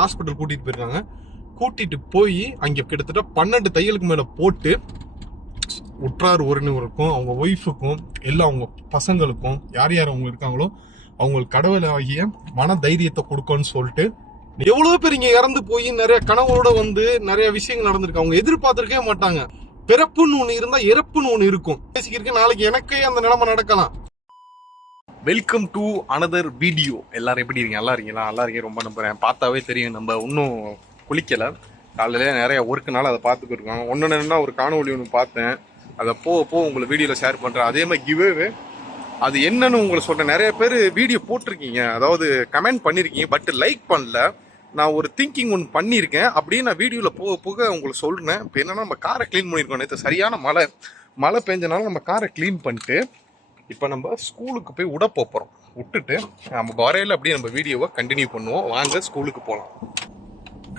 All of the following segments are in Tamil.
ஹாஸ்பிட்டல் கூட்டிட்டு போயிருக்காங்க. கூட்டிட்டு போய் அங்க கிட்டத்தட்ட 12 தையலுக்கு மேல போட்டு உற்றார் உறவினருக்கும் அவங்க ஒய்ஃபுக்கும் எல்லாம் அவங்க பசங்களுக்கும் யார் யார் அவங்க இருக்காங்களோ அவங்களுக்கு கடவுள் ஆகிய மன தைரியத்தை கொடுக்கணும்னு சொல்லிட்டு எவ்வளவு பேர் இங்க இறந்து போய் நிறைய கனவோட வந்து நிறைய விஷயங்கள் நடந்திருக்கு. அவங்க எதிர்பார்த்திருக்கவே மாட்டாங்க. பிறப்புன்னு ஒண்ணு இருந்தா இறப்புன்னு ஒண்ணு இருக்கும். பேசிக்கிறேன், நாளைக்கு எனக்கே அந்த நிலைமை நடக்கலாம். Welcome to another video. எல்லாரும் எப்படி இருக்கீங்க? நல்லா இருக்கீங்களா? நல்லா இருக்கீங்க ரொம்ப நம்புறேன். பார்த்தாவே தெரியும் நம்ம இன்னும் குளிக்கல. காலையில நிறைய ஒர்க்குனால அதை பார்த்துக்கிட்டு இருக்கோம். ஒன்னு ஒரு காணொலி ஒன்று பார்த்தேன். அதை போக உங்களை வீடியோவில் ஷேர் பண்ணுறேன். அதே மாதிரி கிவ்வே அது என்னன்னு உங்களை சொல்கிறேன். நிறைய பேர் வீடியோ போட்டிருக்கீங்க, அதாவது கமெண்ட் பண்ணியிருக்கீங்க, பட் லைக் பண்ணல. நான் ஒரு திங்கிங் ஒன்று பண்ணியிருக்கேன், அப்படியே நான் வீடியோவில் போக உங்களுக்கு சொல்கிறேன். இப்போ என்னென்னா நம்ம காரை க்ளீன் பண்ணியிருக்கோம். நேற்று சரியான மழை பெஞ்சனால நம்ம காரை க்ளீன் பண்ணிட்டு இப்போ நம்ம ஸ்கூலுக்கு போய் விட போகிறோம். விட்டுட்டு நம்ம வரையில் அப்படியே நம்ம வீடியோவை கண்டினியூ பண்ணுவோம். வாங்க ஸ்கூலுக்கு போகலாம்.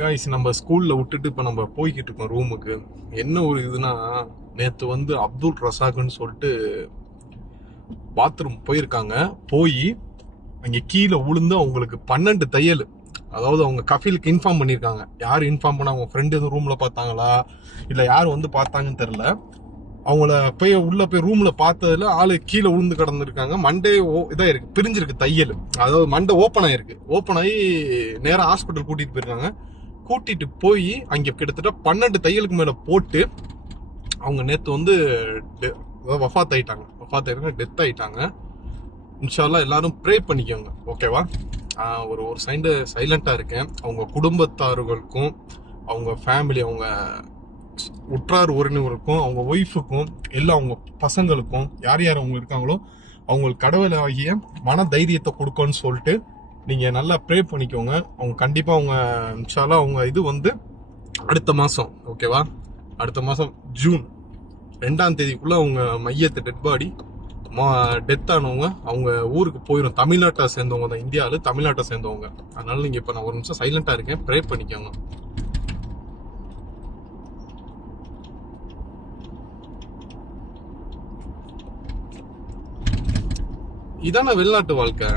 கைஸ், நம்ம ஸ்கூலில் விட்டுட்டு இப்போ நம்ம போய்கிட்டு இருக்கோம் ரூமுக்கு. என்ன ஒரு இதுனா, நேற்று வந்து அப்துல் ரசாக்னு சொல்லிட்டு பாத்ரூம் போயிருக்காங்க. போய் அங்கே கீழே விழுந்து அவங்களுக்கு 12 தையல். அதாவது அவங்க கஃபீலுக்கு இன்ஃபார்ம் பண்ணியிருக்காங்க. யார் இன்ஃபார்ம் பண்ண, அவங்க ஃப்ரெண்டு எதுவும் ரூமில் பார்த்தாங்களா இல்லை யார் வந்து பார்த்தாங்கன்னு தெரில. அவங்கள போய் உள்ள போய் ரூம்ல பார்த்ததுல ஆளு கீழே விழுந்து கிடந்திருக்காங்க. மண்டே இதாக இருக்கு, பிரிஞ்சிருக்கு தையல். அதாவது மண்டை ஓப்பன் ஆயிருக்கு. ஓப்பன் ஆகி நேராக ஹாஸ்பிட்டல் கூட்டிட்டு போயிருக்காங்க. கூட்டிட்டு போய் அங்கே கிட்டத்தட்ட 12 தையலுக்கு மேல போட்டு அவங்க நேற்று வந்து வஃபாத் ஆயிட்டாங்க. டெத் ஆயிட்டாங்க. இன்ஷா அல்லாஹ் எல்லாரும் ப்ரே பண்ணிக்கோங்க, ஓகேவா? ஒரு சைலண்டா இருக்கேன். அவங்க குடும்பத்தார்களுக்கும் அவங்க ஃபேமிலி, அவங்க உற்றார் உறவினருக்கும் அவங்க ஒய்ஃபுக்கும் எல்லாம் அவங்க பசங்களுக்கும் யார் யார் அவங்க இருக்காங்களோ அவங்களுக்கு கடவுள் ஆகிய மன தைரியத்தை கொடுக்கணும்னு சொல்லிட்டு நீங்க நல்லா ப்ரே பண்ணிக்கோங்க. அவங்க கண்டிப்பா அவங்க இன்ஷா அல்லாஹ் அவங்க இது வந்து அடுத்த மாசம், ஓகேவா? அடுத்த மாசம் ஜூன் 2ஆம் தேதிக்குள்ள அவங்க மையத்தை டெட் பாடி டெத் ஆனவங்க அவங்க ஊருக்கு போயிடும். தமிழ்நாட்டை சேர்ந்தவங்க தான், இந்தியாவில் தமிழ்நாட்டை சேர்ந்தவங்க. அதனால நீங்க இப்ப நான் ஒரு நிமிஷம் சைலண்டா இருக்கேன், ப்ரே பண்ணிக்கோங்க. இதான வெளிநாட்டு வாழ்க்கை.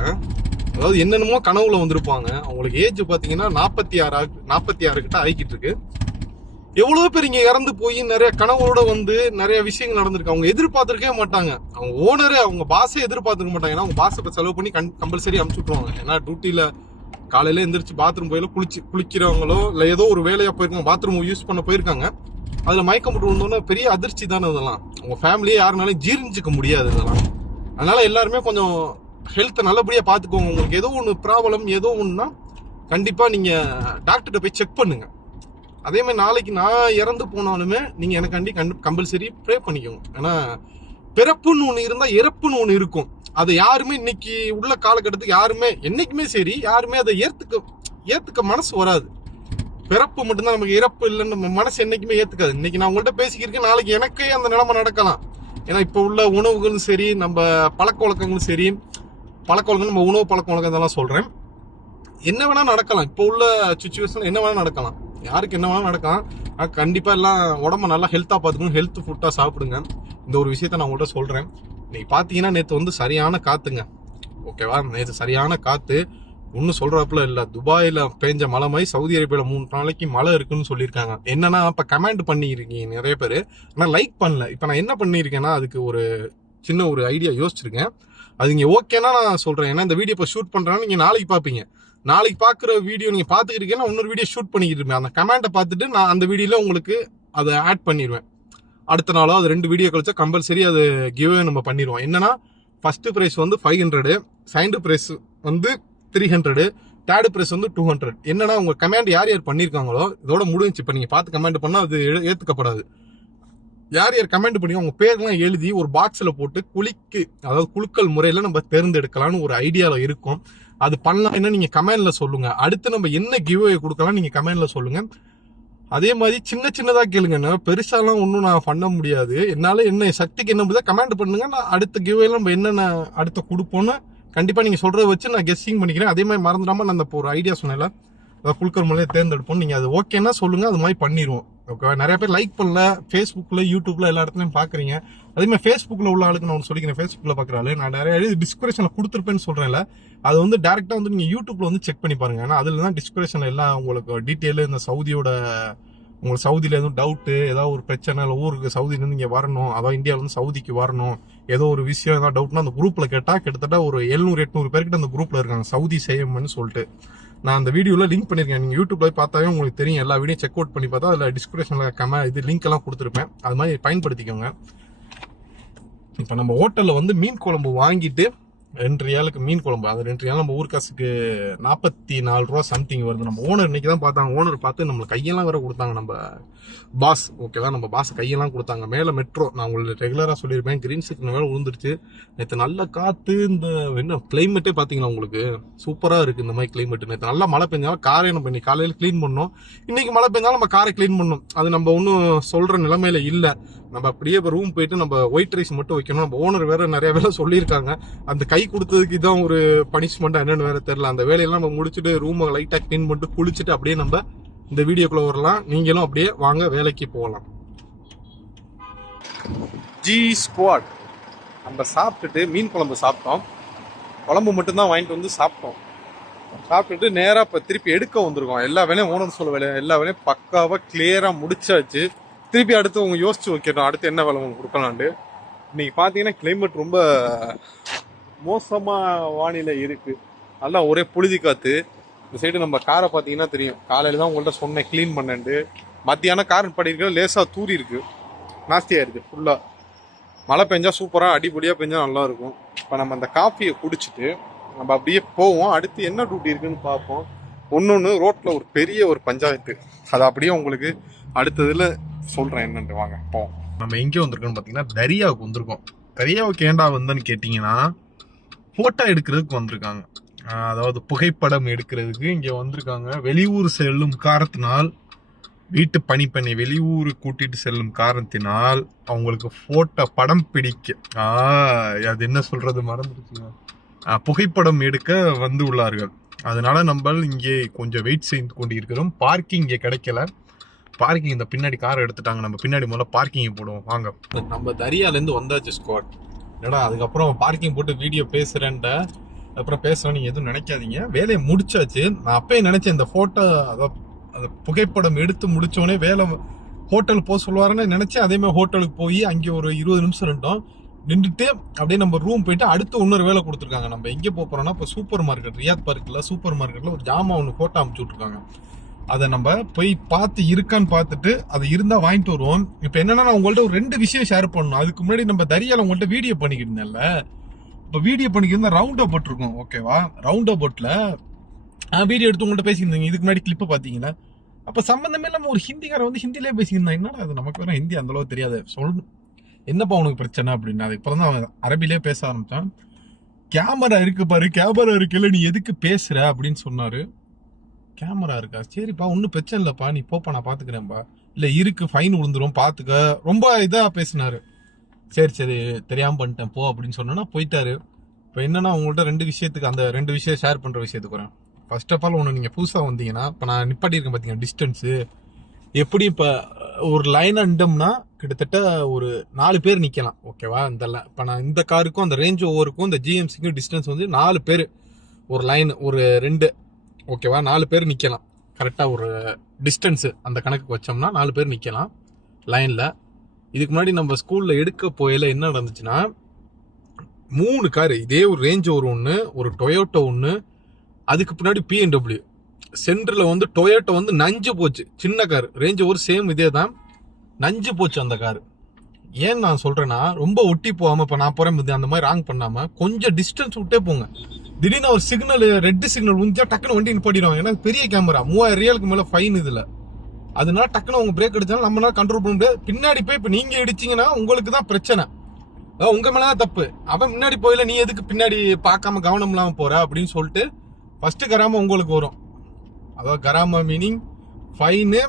அதாவது என்னென்னமோ கனவுல வந்திருப்பாங்க. அவங்களுக்கு ஏஜ் பாத்தீங்கன்னா 46 கிட்ட ஆகிக்கிட்டு இருக்கு. எவ்வளவு பேர் இங்க இறந்து போய் நிறைய கனவோட வந்து நிறைய விஷயங்கள் நடந்திருக்கு. அவங்க எதிர்பார்த்திருக்கவே மாட்டாங்க. அவங்க ஓனரே, அவங்க பாஸே எதிர்பார்த்திருக்க மாட்டாங்க. ஏன்னா அவங்க பாஸை செலவு பண்ணி கம்பல்சரி அனுப்பிச்சு விட்டுருவாங்க. ஏன்னா டியூட்டியில காலையில எந்திரிச்சு பாத்ரூம் போயில குளிக்கிறவங்களோ இல்ல ஏதோ ஒரு வேலையா போயிருக்காங்க, பாத்ரூம் யூஸ் பண்ண போயிருக்காங்க. அதுல மயக்கம் போட்டு வந்தோன்னா பெரிய அதிர்ச்சி தானே இதெல்லாம். அவங்க ஃபேமிலியே யாருனாலும் ஜீர்ணிச்சுக்க முடியாது இதெல்லாம். அதனால எல்லாருமே கொஞ்சம் ஹெல்த்தை நல்லபடியா பாத்துக்கோங்க. உங்களுக்கு ஏதோ ஒன்று ப்ராப்ளம் ஏதோ ஒண்ணுன்னா கண்டிப்பா நீங்க டாக்டர்கிட்ட போய் செக் பண்ணுங்க. அதே மாதிரி நாளைக்கு நான் இறந்து போனாலுமே நீங்க எனக்காண்டி கம்பல்சரி ப்ரே பண்ணிக்கோங்க. ஏன்னா பிறப்புன்னு ஒண்ணு இருந்தா இறப்புன்னு ஒண்ணு இருக்கும். அதை யாருமே இன்னைக்கு உள்ள காலகட்டத்துக்கு யாருமே என்னைக்குமே சரி யாருமே அதை ஏத்துக்க மனசு வராது. பிறப்பு மட்டும்தான் நமக்கு, இறப்பு இல்லைன்னு நம்ம மனசு என்னைக்குமே ஏத்துக்காது. இன்னைக்கு நான் உங்கள்கிட்ட பேசிக்கிறேன், நாளைக்கு எனக்கே அந்த நிலைமை நடக்கலாம். ஏன்னா இப்போ உள்ள உணவுகளும் சரி, நம்ம பழக்க வழக்கங்களும் சரி, நம்ம உணவு பழக்க வழக்கம் இதெல்லாம் சொல்றேன், என்ன வேணா நடக்கலாம். இப்போ உள்ள சிச்சுவேஷன் என்ன வேணா நடக்கலாம், யாருக்கு என்ன வேணா நடக்கலாம். கண்டிப்பா எல்லாம் உடம்ப நல்லா ஹெல்த்தா பாத்துக்கணும், ஹெல்த் ஃபுட்டா சாப்பிடுங்க. இந்த ஒரு விஷயத்த நான் உங்கள்கிட்ட சொல்றேன். நீங்க பாத்தீங்கன்னா நேற்று வந்து சரியான காத்துங்க, ஓகேவா? நேற்று சரியான காத்து. ஒன்னும் சொல்றப்பல இல்ல, துபாயில பெஞ்ச மழை மாதிரி சவுதி அரேபியால 3 நாளைக்கு மழை இருக்குன்னு சொல்லியிருக்காங்க. என்னன்னா இப்ப கமெண்ட் பண்ணிருக்கீங்க நிறைய பேரு, ஆனா லைக் பண்ணல. இப்ப நான் என்ன பண்ணிருக்கேன்னா அதுக்கு ஒரு சின்ன ஒரு ஐடியா யோசிச்சிருக்கேன். அது நீங்க ஓகேனா நான் சொல்றேன். ஏன்னா இந்த வீடியோ இப்ப ஷூட் பண்றேன்னா நீங்க நாளைக்கு பாப்பீங்க. நாளைக்கு பாக்குற வீடியோ நீங்க பாத்துக்கிட்டு இருக்கீங்கன்னா இன்னொரு வீடியோ ஷூட் பண்ணிக்கிட்டு இருப்பேன். அந்த கமெண்ட்டை பார்த்துட்டு நான் அந்த வீடியோல உங்களுக்கு அதை ஆட் பண்ணிடுவேன். அடுத்த நாளோ அது 2 வீடியோ கழிச்சா கம்பல்சரி அது கிவ்வே நம்ம பண்ணிடுவோம். என்னன்னா ஃபர்ஸ்ட் பிரைஸ் வந்து 500, செகண்ட் பிரைஸ் வந்து 300, தேர்ட் பிரைஸ் வந்து 200. என்னன்னா உங்க கமெண்ட் யார் யார் பண்ணிருக்காங்களோ இதோட முடிஞ்சு. இப்ப நீங்க பார்த்து கமெண்ட் பண்ணா அது ஏத்துக்கப்படாது. யார் யார் கமெண்ட் பண்ணி அவங்க பேர்லாம் எழுதி ஒரு பாக்ஸ்ல போட்டு அதாவது குலுக்கல் முறையில நம்ம தேர்ந்தெடுக்கலாம்னு ஒரு ஐடியால இருக்கும். அது பண்ணலாம். என்ன நீங்க கமெண்ட்ல சொல்லுங்க. அடுத்து நம்ம என்ன கிவ்வே கொடுக்கலாம் நீங்க கமெண்ட்ல சொல்லுங்க. அதே மாதிரி சின்னதா கேளுங்க, பெருசாலாம் ஒன்றும் நான் பண்ண முடியாது. என்னால என்ன சக்திக்கு என்ன கமெண்ட் பண்ணுங்க. நான் அடுத்த கிவ்வேல நம்ம என்னென்ன அடுத்த கொடுப்போம்னு கண்டிப்பா நீங்க சொல்றத வச்சு நான் கெஸ்ஸிங் பண்ணிக்கிறேன். அதே மாதிரி மறந்துடாம நான் ஒரு ஐடியா சொன்னேன்ல, குலுக்கல் முறையை தேர்ந்தெடுப்போம். நீங்க அது ஓகேன்னா சொல்லுங்க, அது மாதிரி பண்ணிடுவோம். ஓகேவா? நிறைய பேர் லைக் பண்ணல, ஃபேஸ்புக்கில் யூடியூப்ல எல்லா இடத்துலையும் பார்க்குறீங்க. அதேமாதிரி ஃபேஸ்புக்கில் உள்ள ஆளுக்கு நான் ஒன்று சொல்லிக்கிறேன். ஃபேஸ்புக்கில் பார்க்குறாள் நான் நிறைய டிஸ்கிரிப்ஷனில் கொடுத்துருப்பேன்னு சொல்கிறேன்ல, அது வந்து டேரெக்டாக வந்து நீங்கள் யூடியூப்ல வந்து செக் பண்ணி பாருங்க. ஏன்னா அதில் தான் டிஸ்கிரிப்ஷனில் எல்லாம் உங்களுக்கு டீட்டெயிலு, இந்த சவுதியோட உங்களுக்கு சவுதியில் எதுவும் டவுட்டு, ஏதாவது ஒரு பிரச்சனை, இல்லை ஊருக்கு சவுதியிலேருந்து இங்கே வரணும், அதாவது இந்தியாவிலேருந்து சவுதிக்கு வரணும், ஏதோ ஒரு விஷயம் ஏதாவது டவுட்னா அந்த குரூப்பில் கேட்டால் கிட்டத்தட்ட ஒரு 700-800 பேர்கிட்ட அந்த குரூப்பில் இருக்காங்க, சவுதி சேம்னு சொல்லிட்டு. நான் அந்த வீடியோவில் லிங்க் பண்ணியிருக்கேன். நீங்கள் யூடியூப்ல பார்த்தாவே உங்களுக்கு தெரியும். எல்லா வீடியோ செக் அவுட் பண்ணி பார்த்தா அதில் டிஸ்கிரிப்ஷனில் இது லிங்க் எல்லாம் கொடுத்துருப்பேன். அது மாதிரி பயன்படுத்திக்கோங்க. இப்போ நம்ம ஹோட்டலில் வந்து மீன் குழம்பு வாங்கிட்டு 2 ரியாலுக்கு மீன் குழம்பு, அது 2 ரியால் நம்ம ஊர் காசுக்கு 44 ரூபா சம்திங் வருது. நம்ம ஓனர் இன்னைக்கு தான் பார்த்தாங்க. ஓனர் பார்த்து நம்மளுக்கு கையெல்லாம் வேற கொடுத்தாங்க. நம்ம பாஸ் ஓகேவா, நம்ம பாஸ் கையெல்லாம் கொடுத்தாங்க. மேலே மெட்ரோ நான் உங்களுக்கு ரெகுலராக சொல்லியிருப்பேன், கிரீன் சிக்னல் மேலே விழுந்துருச்சு. நேற்று நல்ல காற்று, இந்த என்ன கிளைமேட்டே பார்த்தீங்கன்னா உங்களுக்கு சூப்பராக இருக்குது. இந்த மாதிரி கிளைமேட் நேற்று நல்லா மழை பெஞ்சாலும் காரை நம்ம இன்னைக்கு காலையில் க்ளீன் பண்ணோம். இன்னைக்கு மழை பெஞ்சாலும் நம்ம காரை க்ளீன் பண்ணோம். அது நம்ம ஒன்றும் சொல்கிற நிலைமையில இல்லை. நம்ம அப்படியே இப்போ ரூம் போயிட்டு நம்ம ஒயிட் ரைஸ் மட்டும் வைக்கணும். நம்ம ஓனர் வேற நிறைய வேலை சொல்லியிருக்காங்க. அந்த கை கொடுத்ததுக்கு இதான் ஒரு பனிஷ்மெண்ட் என்னன்னு வேற தெரியல. அந்த வேலையெல்லாம் நம்ம முடிச்சுட்டு ரூமை லைட்டாக க்ளீன் பண்ணிட்டு குளிச்சுட்டு அப்படியே நம்ம இந்த வீடியோக்குள்ள வரலாம். நீங்களும் அப்படியே வாங்க வேலைக்கு போகலாம். ஜி ஸ்குவாட் நம்ம சாப்பிட்டுட்டு மீன் குழம்பு சாப்பிட்டோம். குழம்பு மட்டும்தான் வாங்கிட்டு வந்து சாப்பிட்டோம். சாப்பிட்டுட்டு நேராக இப்போ திருப்பி எடுக்க வந்திருக்கோம். எல்லா வேலையும் ஓனர் சொல்ல வேலையும் எல்லா வேலையும் பக்காவாக கிளியராக முடிச்சாச்சு. திருப்பி அடுத்து அவங்க யோசிச்சு வைக்கணும் அடுத்து என்ன வேலை அவங்க கொடுக்கலான்ட்டு. இன்னைக்கு பார்த்தீங்கன்னா கிளைமேட் ரொம்ப மோசமாக வானிலை இருக்குது. நல்லா ஒரே புழுதி காற்று. இந்த சைடு நம்ம காரை பார்த்தீங்கன்னா தெரியும். காலையில் தான் உங்கள்கிட்ட சொன்னேன் க்ளீன் பண்ணேன்ட்டு. மத்தியானம் கார் படிக்கிற லேசாக தூரி இருக்குது, நாஸ்தியாக இருக்குது ஃபுல்லாக. மழை பெஞ்சா சூப்பராக அடிப்படியாக பெஞ்சால் நல்லாயிருக்கும். இப்போ நம்ம அந்த காஃபியை குடிச்சிட்டு நம்ம அப்படியே போவோம். அடுத்து என்ன டியூட்டி இருக்குன்னு பார்ப்போம். ஒன்று ரோட்டில் ஒரு பெரிய ஒரு பஞ்சாயத்து, அதை அப்படியே உங்களுக்கு அடுத்ததில் சொல்கிறேன் என்னன்ட்டு. வாங்க போவோம். நம்ம எங்கே வந்திருக்கோன்னு பார்த்தீங்கன்னா தரியாவுக்கு வந்திருக்கோம். தரியாவுக்கு ஏண்டா வந்தேன்னு கேட்டிங்கன்னா ஃபோட்டோ எடுக்கிறதுக்கு வந்திருக்காங்க. அதாவது புகைப்படம் எடுக்கிறதுக்கு இங்கே வந்திருக்காங்க. வெளியூர் செல்லும் காரணத்தினால், வீட்டு பணி பண்ணி வெளியூர் கூட்டிட்டு செல்லும் காரணத்தினால் அவங்களுக்கு ஃபோட்டோ படம் பிடிக்க அது என்ன சொல்றது மறந்துருச்சுங்க, புகைப்படம் எடுக்க வந்து உள்ளார்கள். அதனால நம்ம இங்கே கொஞ்சம் வெயிட் செய்து கொண்டு இருக்கிறோம். பார்க்கிங் இங்கே கிடைக்கல. பார்க்கிங் இந்த பின்னாடி காரை எடுத்துட்டாங்க. நம்ம பின்னாடி முதல்ல பார்க்கிங் போடுவோம் வாங்க. நம்ம தரியாலேருந்து வந்தாச்சு ஸ்குவாட். ஏன்னா அதுக்கப்புறம் பார்க்கிங் போட்டு வீடியோ பேசுறேன்ட்ட அப்புறம் பேசுறேன் நீங்க எதுவும் நினைக்காதீங்க. வேலையை முடிச்சாச்சு. நான் அப்பயே நினைச்சேன் இந்த போட்டோ அதை புகைப்படம் எடுத்து முடிச்சோடனே வேலை ஹோட்டல் போக சொல்லுவாருன்னு நினைச்சேன். அதே மாதிரி ஹோட்டலுக்கு போய் அங்கே ஒரு 20 நிமிஷம் நின்றுட்டு அப்படியே நம்ம ரூம் போயிட்டு அடுத்து இன்னொரு வேலை கொடுத்துருக்காங்க. நம்ம எங்கே போறோம்னா இப்போ சூப்பர் மார்க்கெட், ரியாத் பார்க்கில் சூப்பர் மார்க்கெட்ல ஒரு ஜாமா ஒன்று போட்டோ அமுச்சு விட்டுருக்காங்க. அதை நம்ம போய் பார்த்து இருக்கான்னு பார்த்துட்டு அது இருந்தா வாங்கிட்டு வருவோம். இப்போ என்னன்னா நான் உங்கள்ட்ட ஒரு 2 விஷயம் ஷேர் பண்ணணும். அதுக்கு முன்னாடி நம்ம தரியால உங்கள்ட்ட வீடியோ பண்ணிக்கிட்டேன்ல, இப்போ வீடியோ பண்ணிக்கிட்டு ரவுண்ட் அபவுட் இருக்கும் ஓகேவா. ரவுண்ட் அபவுட்ல வீடியோ எடுத்து உங்கள்ட்ட பேசியிருந்தீங்க. இதுக்கு முன்னாடி கிளிப்பை பார்த்தீங்கன்னா அப்போ சம்பந்தமே நம்ம ஒரு ஹிந்திக்கார வந்து ஹிந்திலே பேசியிருந்தா. என்னடா அது நமக்கு வேற ஹிந்தி அந்த அளவுக்கு தெரியாது. என்னப்பா உனக்கு பிரச்சனை அப்படின்னா அதுக்கப்புறம் தான் அவன் அரபிலே பேச ஆரம்பிச்சான். கேமரா இருக்கு பாரு, கேமரா இருக்குல்ல நீ எதுக்கு பேசுற அப்படின்னு சொன்னாரு. கேமரா இருக்கா, சரிப்பா ஒன்றும் பிரச்சனை இல்லைப்பா நீ போப்பா நான் பார்த்துக்கிறேன்ப்பா. இல்லை இருக்கு ஃபைன் விழுந்துரும் பார்த்துக்க, ரொம்ப இதாக பேசினாரு. சரி தெரியாமல் பண்ணிட்டேன் போ அப்படின்னு சொன்னோன்னா போயிட்டாரு. இப்போ என்னன்னா உங்கள்கிட்ட 2 விஷயத்துக்கு அந்த 2 விஷயம் ஷேர் பண்ணுற விஷயத்துக்கு வரேன். ஃபர்ஸ்ட் ஆஃப் ஆல் ஒன்று நீங்கள் புதுசாக வந்தீங்கன்னா இப்போ நான் நிப்பாட்டியிருக்கேன் பார்த்தீங்கன்னா டிஸ்டன்ஸு எப்படி. இப்போ ஒரு லைன் அண்டம்னா கிட்டத்தட்ட ஒரு 4 பேர் நிற்கலாம் ஓகேவா. இப்போ நான் இந்த காருக்கும் அந்த ரேஞ்ச் ஓவருக்கும் இந்த ஜிஎம்சிக்கும் டிஸ்டன்ஸ் வந்து 4 பேர் ஒரு லைன் ஒரு 2 ஓகேவா. 4 பேர் நிற்கலாம் கரெக்டாக ஒரு டிஸ்டன்ஸு அந்த கணக்கு வச்சோம்னா 4 பேர் நிற்கலாம் லைனில். இதுக்கு முன்னாடி நம்ம ஸ்கூலில் எடுக்க போயில என்ன நடந்துச்சுன்னா 3 காரு இதே ஒரு ரேஞ்ச் ஓவர் ஒன்று, ஒரு டொயோட்டோ ஒன்று, அதுக்கு பின்னாடி BMW. சென்டரில் வந்து டொயோட்டோ வந்து நஞ்சு போச்சு. சின்ன கார் ரேஞ்ச் ஓவர் சேம் இதே தான், நஞ்சு போச்சு அந்த கார். ஏன் நான் சொல்கிறேன்னா ரொம்ப ஒட்டி போகாமல் இப்போ நான் போகிறேன் அந்த மாதிரி ராங் பண்ணாமல் கொஞ்சம் டிஸ்டன்ஸ் விட்டே போங்க. திடீர்னு ஒரு சிக்னல் ரெட் சிக்னல் முடிஞ்சா டக்குன்னு வண்டி நிப்பாட்டிடுவாங்க. ஏன்னா பெரிய கேமரா 3000 ரியாலுக்கு மேலே ஃபைன் இதில். அதனால டக்குன்னு அவங்க பிரேக் அடிச்சாலும் நம்மளால கண்ட்ரோல் பண்ண முடியாது. பின்னாடி போய் இப்போ நீங்கள் இடிச்சிங்கன்னா உங்களுக்கு தான் பிரச்சனை, உங்கள் மேலே தான் தப்பு. அவன் முன்னாடி போயில நீ எதுக்கு பின்னாடி பார்க்காம கவனம் இல்லாமல் போகிற அப்படின்னு சொல்லிட்டு ஃபஸ்ட்டு கராம உங்களுக்கு வரும். அதாவது கராம மீனிங் ஃபைனு.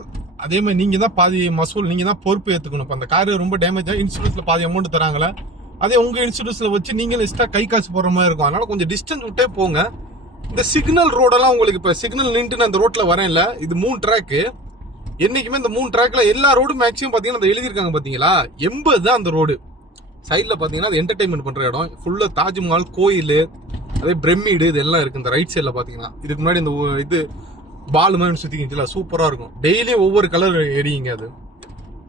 அதே மாதிரி நீங்கள் தான் பாதி மசூல், நீங்கள் தான் பொறுப்பு ஏற்றுக்கணும். இப்போ அந்த கார் ரொம்ப டேமேஜ் ஆகி இன்சூரன்ஸில் பாதி அமௌண்ட் தராங்களே, அதே உங்கள் இன்சூரன்ஸில் வச்சு நீங்களும் எக்ஸ்ட்ரா கை காசு போடுற மாதிரி இருக்கும். அதனால் கொஞ்சம் டிஸ்டன்ஸ் விட்டே போங்க. இந்த சிக்னல் ரோடெல்லாம் உங்களுக்கு இப்போ சிக்னல் நின்றுட்டு நான் அந்த ரோட்டில் வரேன்ல, இது 3 ட்ராக்கு. என்னைக்குமே இந்த 3 ட்ராக்ல எல்லா ரோடும் மேக்ஸிமம் பாத்தீங்கன்னா எழுதிருக்காங்க பாத்தீங்களா, 80 தான் அந்த ரோடு. சைட்ல பாத்தீங்கன்னா அது என்டர்டைன்மெண்ட் பண்ற இடம், ஃபுல்லா தாஜ்மஹால் கோயில், அதே பிரமிடு, இது எல்லாம் இருக்கு இந்த ரைட் சைட்ல பாத்தீங்கன்னா. இதுக்கு முன்னாடி இந்த இது பால் மாதிரி சுத்திக்கிச்சுல, சூப்பரா இருக்கும். டெய்லியும் ஒவ்வொரு கலர் எரியுங்க அது.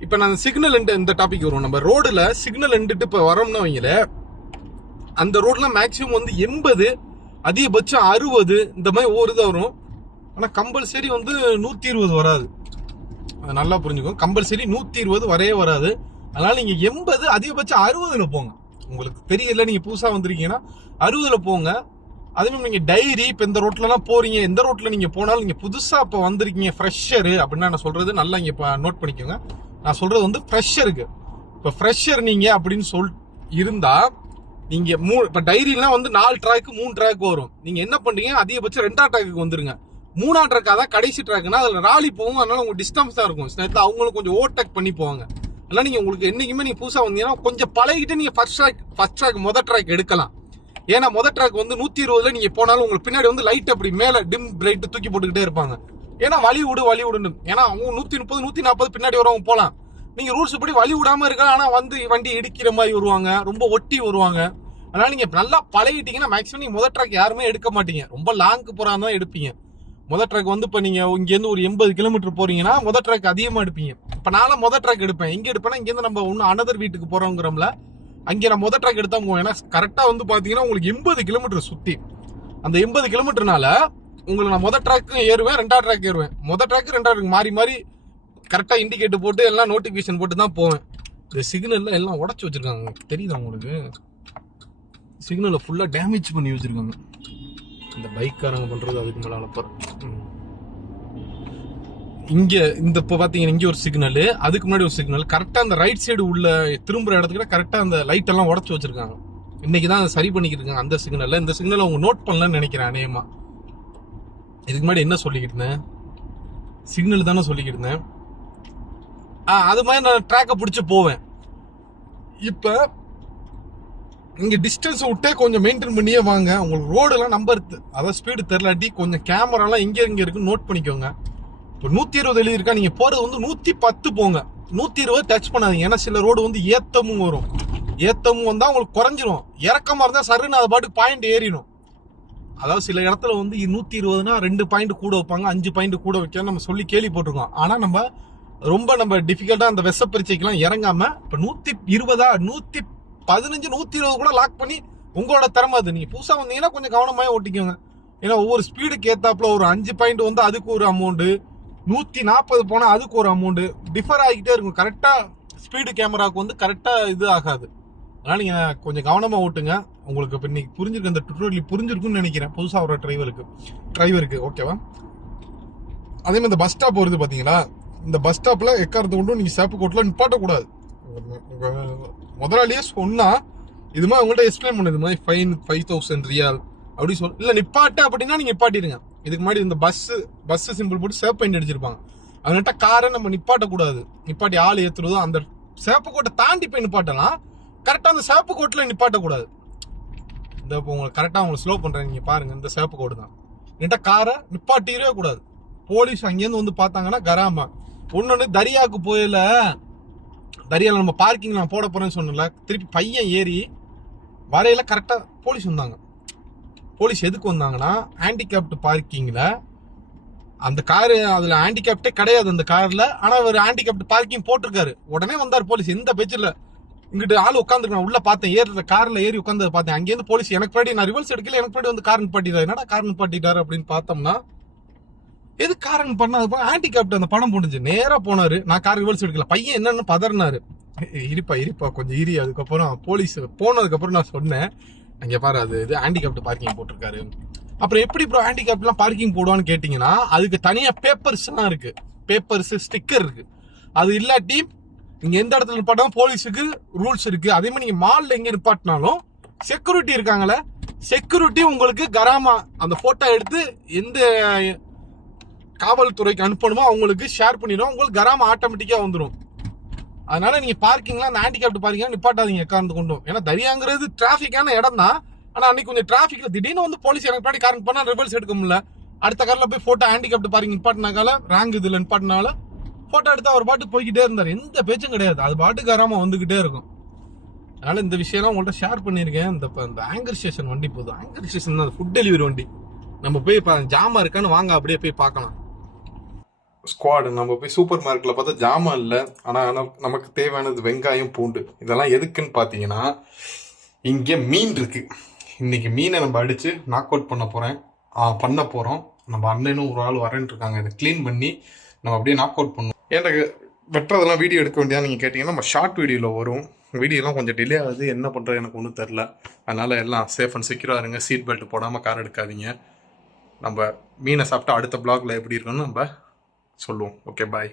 இப்ப நான் சிக்னல் இந்த டாபிக் வருவோம். நம்ம ரோடுல சிக்னல் எண்டுட்டு இப்ப வரோம்னா வைங்கள, அந்த ரோட்ல மேக்சிமம் வந்து 80, அதிகபட்சம் 60 இந்த மாதிரி ஒவ்வொரு இது வரும். ஆனா கம்பல்சரி வந்து 120 வராது. அது நல்லா புரிஞ்சுக்கோங்க. கம்பல்சரி 120 வரவே வராது. அதனால நீங்க 80, அதிகபட்சம் 60ல போங்க. உங்களுக்கு தெரியல, நீங்க புதுசா வந்திருக்கீங்கன்னா 60ல போங்க. அதுவும் நீங்க டைரி இப்ப இந்த ரோட்ல எல்லாம் போறீங்க, எந்த ரோட்ல நீங்க போனாலும், நீங்க புதுசா இப்ப வந்திருக்கீங்க ஃப்ரெஷர் அப்படின்னா நான் சொல்றது நல்லா இங்க நோட் பண்ணிக்கோங்க. நான் சொல்றது வந்து ஃப்ரெஷருக்கு. இப்ப ஃப்ரெஷர் நீங்க அப்படின்னு இருந்தா நீங்க இப்ப டைரிலாம் வந்து 4 ட்ராக் 3 ட்ராக் வரும். நீங்க என்ன பண்றீங்க, அதிகபட்சம் 2ஆம் ட்ராக்கு வந்துருங்க. 3ஆம் ட்ராக் தான் கடைசி ட்ராக்னா அதுல ராலி போகும். அதனால உங்களுக்கு டிஸ்டன்ஸ் தான் இருக்கும். சில நேரத்துல அவங்களும் கொஞ்சம் ஓவர்டேக் பண்ணி போவாங்க. அதனால நீங்க உங்களுக்கு என்னைக்குமே நீங்க புதுசா வந்தீங்கன்னா கொஞ்சம் பழகிட்டு நீங்க ஃபர்ஸ்ட் ட்ராக் முதல் ட்ராக் எடுக்கலாம். ஏன்னா முதல் ட்ராக் வந்து 120ல நீங்க போனாலும் உங்களுக்கு பின்னாடி வந்து லைட் அப்படி மேல டிம் பிரைட் தூக்கி போட்டுக்கிட்டே இருப்பாங்க. ஏன்னா வழி விடுன்னு. ஏன்னா அவங்க 130 140 பின்னாடி வரவங்க போலாம். நீங்க ரூல்ஸ் படி வழி விடாம இருக்கலாம். ஆனா வந்து வண்டி இடிக்கிற மாதிரி வருவாங்க, ரொம்ப ஒட்டி வருவாங்க. அதனால நீங்க நல்லா பழகிட்டீங்கன்னா மேக்ஸிமம் நீங்க முதல் ட்ராக் யாருமே எடுக்க மாட்டீங்க. ரொம்ப லாங்க்கு போறாங்க தான் எடுப்பீங்க. முதல் ட்ராக் வந்து இப்ப நீங்க இங்க இருந்து ஒரு 80 கிலோமீட்டர் போறீங்கன்னா முதல் ட்ராக் அதிகமா எடுப்பீங்க. இப்ப நானும் முதல் ட்ராக் எடுப்பேன். எங்க எடுப்பேன்னா இங்க இருந்து நம்ம ஒன்னும் அனதர் வீட்டுக்கு போறோங்கிறோம்ல, அங்கே நான் முதல் ட்ராக் எடுத்தா போவோம். ஏன்னா கரெக்டா வந்து பாத்தீங்கன்னா உங்களுக்கு 80 கிலோமீட்டர் சுத்தி, அந்த 80 கிலோமீட்டர்னால உங்களுக்கு நான் முதல் ட்ராக் ஏறுவேன், 2ஆம் ட்ராக் ஏறுவேன். முதல் ட்ராக் 2ஆம் ட்ராக் மாறி மாறி கரெக்டா இண்டிகேட்டர் போட்டு எல்லாம் நோட்டிபிகேஷன் போட்டு தான் போவேன். இந்த சிக்னல்ல எல்லாம் உடச்சு வச்சிருக்காங்க, தெரியுதா உங்களுக்கு? சிக்னலை ஃபுல்லா டேமேஜ் பண்ணி வச்சிருக்காங்க. இந்த பைக்காரங்க பண்றது அதுக்கு மேல அனுப்புற. இங்க இந்த இப்ப பாத்தீங்கன்னா இங்க ஒரு சிக்னல், அதுக்கு முன்னாடி ஒரு சிக்னல், கரெக்டா அந்த ரைட் சைடு உள்ள திரும்புற இடத்துக்கு கரெக்டா அந்த லைட் எல்லாம் உடச்சு வச்சிருக்காங்க. இன்னைக்குதான் சரி பண்ணிக்கிட்டு இருக்காங்க அந்த சிக்னல்ல. இந்த சிக்னல் அவங்க நோட் பண்ணலன்னு நினைக்கிறேன் அநேகமா. இதுக்கு முன்னாடி என்ன சொல்லிக்கிட்டு இருந்தேன், சிக்னல் தானே சொல்லிக்கிட்டு இருந்தேன். அது மாதிரி நான் ட்ராக்கை பிடிச்சு போவேன். இப்ப இங்க டிஸ்டன்ஸ் விட்டே கொஞ்சம் மெயின்டைன் பண்ணியே வாங்க. உங்களுக்கு ரோடு எல்லாம் நம்பர் அதாவது ஸ்பீடு தெரியலாட்டி கொஞ்சம் கேமரா எல்லாம் இங்க இருக்கு நோட் பண்ணிக்கோங்க. இப்போ 120 எழுதிருக்கா, நீங்க போறது வந்து 110 போங்க. 120 டச் பண்ணாதீங்க. ஏன்னா சில ரோடு வந்து ஏத்தமும் வரும். ஏத்தமும் வந்தா உங்களுக்கு குறைஞ்சிரும். இறக்கமா இருந்தா சருன்னு அது பாட்டுக்கு பாயிண்ட் ஏறிடும். அதாவது சில இடத்துல வந்து 120னா 2 பாயிண்ட் கூட வைப்பாங்க, 5 பாயிண்ட் கூட வைக்க நம்ம சொல்லி கேள்விப்பட்டிருக்கோம். ஆனா நம்ம ரொம்ப டிஃபிகல்ட்டா அந்த வெச பரீட்சைக்கெல்லாம் இறங்காம இப்ப 120 115 120 கூட லாக் பண்ணி உங்களோட திறமை அது. நீங்க புதுசா வந்தீங்கன்னா கொஞ்சம் கவனமாவே ஓட்டிக்கோங்க. ஏன்னா ஒவ்வொரு ஸ்பீடுக்கு ஏத்தாப்புல ஒரு 5 பாயிண்ட் வந்து அதுக்கு ஒரு அமௌண்ட், 140 போனா அதுக்கு ஒரு அமௌண்ட் டிஃபர் ஆகிட்டே இருக்கும். கரெக்டா ஸ்பீடு கேமராவுக்கு வந்து கரெக்டா இது ஆகாது. அதனால நீங்க கொஞ்சம் கவனமா ஓட்டுங்க. உங்களுக்கு இப்ப இன்னைக்கு புரிஞ்சிருக்கு, இந்த டுட்டோரியல் புரிஞ்சிருக்குன்னு நினைக்கிறேன் புதுசா வர டிரைவருக்கு. ஓகேவா? அதே மாதிரி இந்த பஸ் ஸ்டாப் வருது பாத்தீங்களா, இந்த பஸ் ஸ்டாப்ல எக்காரத்தை கொண்டு நீங்க சேப்பு கோட்ல நிப்பாட்டக்கூடாது. முதலாளியே சொன்னா இது மாதிரி உங்கள்ட்ட எக்ஸ்பிளைன் பண்ணுது, மாதிரி ஃபைன் 5000 ரியால் அப்படி இல்ல நிப்பாட்ட அப்படின்னா நீங்க நிப்பாட்டிடுங்க. இதுக்கு முன்னாடி இந்த பஸ் சிம்பிள் போட்டு சேப் பெயிண்ட் அடிச்சிருப்பாங்க. அதனால காரை நம்ம நிப்பாட்டக்கூடாது. நிப்பாட்டி ஆள் ஏத்துறதோ அந்த சேப்பு கோட்டை தாண்டி போய் நிப்பாட்டலாம். கரெக்டா அந்த சேப்பு கோட்டில் நிப்பாட்டக்கூடாது. இந்த இப்போ உங்களுக்கு கரெக்டா உங்களுக்கு ஸ்லோ பண்றேன், நீங்க பாருங்க. இந்த சேப்பு கோடு தான் என்கிட்ட காரை நிப்பாட்டிடவே கூடாது. போலீஸ் அங்கேருந்து வந்து பார்த்தாங்கன்னா கராமா. ஒன்னொன்னு தரியாவுக்கு போயில, தரியால நம்ம பார்க்கிங் நான் போட போறேன்னு சொன்னல, திருப்பி பையன் ஏறி வரையில கரெக்டா போலீஸ் வந்தாங்க. போலீஸ் எதுக்கு வந்தாங்கன்னா, ஹேண்டிகேப்ட் பார்க்கிங்ல அந்த காரு, அதுல ஹேண்டிகேப்டே கிடையாது அந்த கார்ல. ஆனா அவர் ஹேண்டிகேப்ட் பார்க்கிங் போட்டிருக்காரு. உடனே வந்தார் போலீஸ். எந்த பேச்சுல இங்கிட்டு ஆள் உட்காந்துருக்கான். உள்ள பார்த்தேன், ஏறுற கார்ல ஏறி உட்காந்து பார்த்தேன். அங்கேருந்து போலீஸ் எனக்கு பின்னாடி, நான் ரிவர்ஸ் எடுக்கல, எனக்கு பின்னாடி வந்து கார் நிப்பாட்டிட்டாரு. என்னடா கார் நிப்பாட்டிட்டாரு அப்படின்னு பார்த்தோம்னா, எது காரன் பண்ண ஹேண்டிகேப்ட் அந்த பணம் போட்டுச்சு. நேரா போனாரு. நான் கார் ரிவர்ஸ் எடுக்கல. பையன் என்னன்னு பதறினாரு. இருப்பா கொஞ்சம் இரி. அதுக்கப்புறம் போலீஸ் போனதுக்கு அப்புறம் நான் சொன்னேன், அங்க பாரு அது இது ஹேண்டிகேப்ட் பார்க்கிங் போட்டிருக்காரு. அப்புறம் எப்படி ப்ரோ ஹேண்டிகேப்ட் எல்லாம் பார்க்கிங் போடுவான்னு கேட்டீங்கன்னா, அதுக்கு தனியா பேப்பர்ஸ் எல்லாம் இருக்கு. பேப்பர்ஸ் ஸ்டிக்கர் இருக்கு. அது இல்லாட்டி நீங்க எந்த இடத்துல நிப்பாட்டாலும் போலீஸுக்கு ரூல்ஸ் இருக்கு. அதே மாதிரி நீங்க மால்ல எங்க நிப்பாட்டினாலும் செக்யூரிட்டி இருக்காங்களே, செக்யூரிட்டி உங்களுக்கு கராமா அந்த போட்டோ எடுத்து எந்த காவல்துறைக்கு அனுப்பணுமோ அவங்களுக்கு ஷேர் பண்ணிடும். உங்களுக்கு கராமா ஆட்டோமேட்டிக்கா வந்துடும். அதனால நீங்க பார்க்கிங்லாம் அந்த ஹேண்டிகேப்ட் பார்க்கிங் நிப்பாட்டாதீங்க எக்காந்து கொண்டும். ஏன்னா தரியாங்கிறது டிராபிக்கான இடம் தான். ஆனா அன்னைக்கு கொஞ்சம் டிராபிக்ல திடீர்னு வந்து போலீஸ் எனக்கு பின்னாடி கார் பண்ணா ரிவர்ஸ் எடுக்க முடியல. அடுத்த கார்ல போய் போட்டோ ஹேண்டிகேப்ட் பார்க்கிங் நிப்பாட்டினால ராங் இதுல நிப்பாட்டினால போட்டோ எடுத்து அவர் பாட்டு போய்கிட்டே இருந்தார். எந்த பேச்சும் கிடையாது. அது பாட்டுக்கு வராம வந்துகிட்டே இருக்கும். அதனால இந்த விஷயம்லாம் உங்கள்கிட்ட ஷேர் பண்ணியிருக்கேன். இந்த ஆங்கர் ஸ்டேஷன் வண்டி போதும். ஆங்கர் ஸ்டேஷன் தான் ஃபுட் டெலிவரி வண்டி. நம்ம போய் ஜாமா இருக்கான்னு வாங்க அப்படியே போய் பார்க்கலாம். ஸ்குவாடு நம்ம போய் சூப்பர் மார்க்கெட்டில் பார்த்தா ஜாமான் இல்லை. ஆனால் நமக்கு தேவையானது வெங்காயம், பூண்டு. இதெல்லாம் எதுக்குன்னு பார்த்தீங்கன்னா, இங்கே மீன் இருக்கு. இன்னைக்கு மீனை நம்ம அடித்து நாக் அவுட் பண்ண போகிறோம். நம்ம அண்ணனும் ஒரு ஆள் வரேன்னு இருக்காங்க. இதை க்ளீன் பண்ணி நம்ம அப்படியே நாக் அவுட் பண்ணுவோம். எனக்கு வெட்டுறதெல்லாம் வீடியோ எடுக்க வேண்டியதாக நீங்கள் கேட்டிங்கன்னா நம்ம ஷார்ட் வீடியோவில் வரும். வீடியோலாம் கொஞ்சம் டிலே ஆகுது. என்ன பண்ணுறது எனக்கு ஒன்றும் தெரில. அதனால் எல்லாம் சேஃப் அண்ட் செக்யூராக இருங்க. சீட் பெல்ட் போடாமல் கார் எடுக்காதீங்க. நம்ம மீனை சாப்பிட்டா அடுத்த ப்ளாகில் எப்படி இருக்குன்னு நம்ம சொல்லுவோம். ஓகே, பாய்.